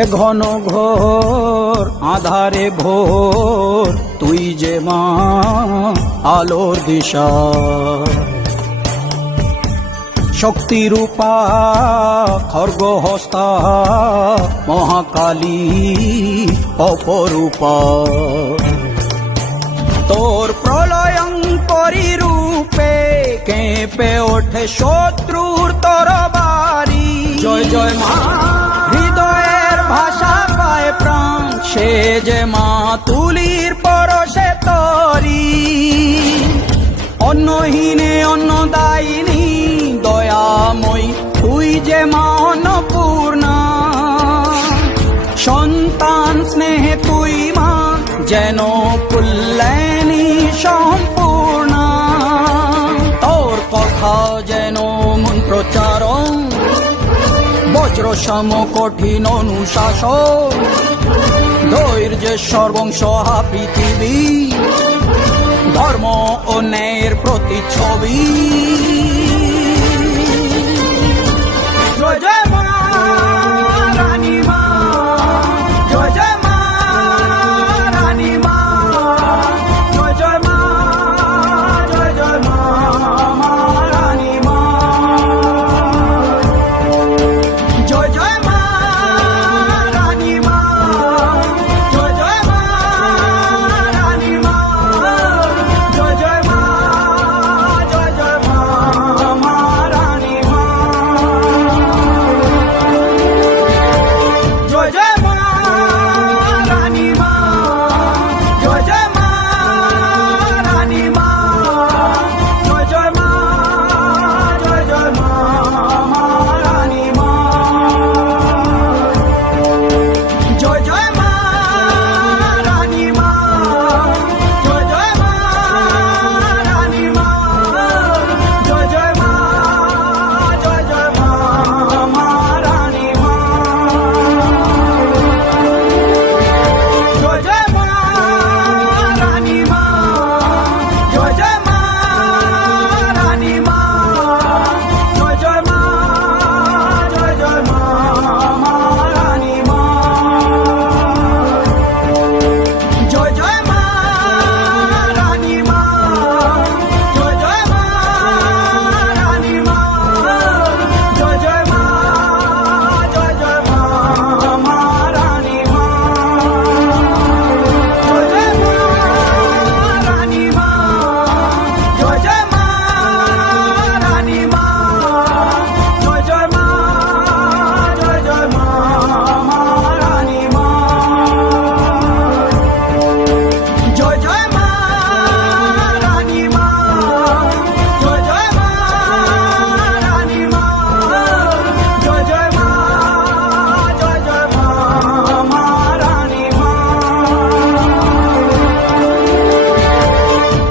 এ ঘন ঘোর আধারে ভোর, তুই যে মা আলোর দিশা। শক্তিরূপা খর্গহস্তা মহাকালী অপরূপা। তোর প্রলয়ঙ্করী রূপে কেঁপে ওঠে শত্রুর তরবারি। জয় জয় মা, হৃদয়ের ভাষা পায় প্রাণ, সে যে মা তুলির পরশে তরি। অন্নহীনে অন্নদায়িনী দয়াময়ী, তুই যে মা অন্নপূর্ণা। সন্তান স্নেহে তুই মা যেন কল্যাণী সম্পূর্ণা। তোর কথা যেন মন্ত্রোচ্চারণ, বজ্র সম কঠিন অনুশাসন। ধৈর্যের সর্বংসহা পৃথিবী, ধর্ম ও ন্যায়ের প্রতিচ্ছবি।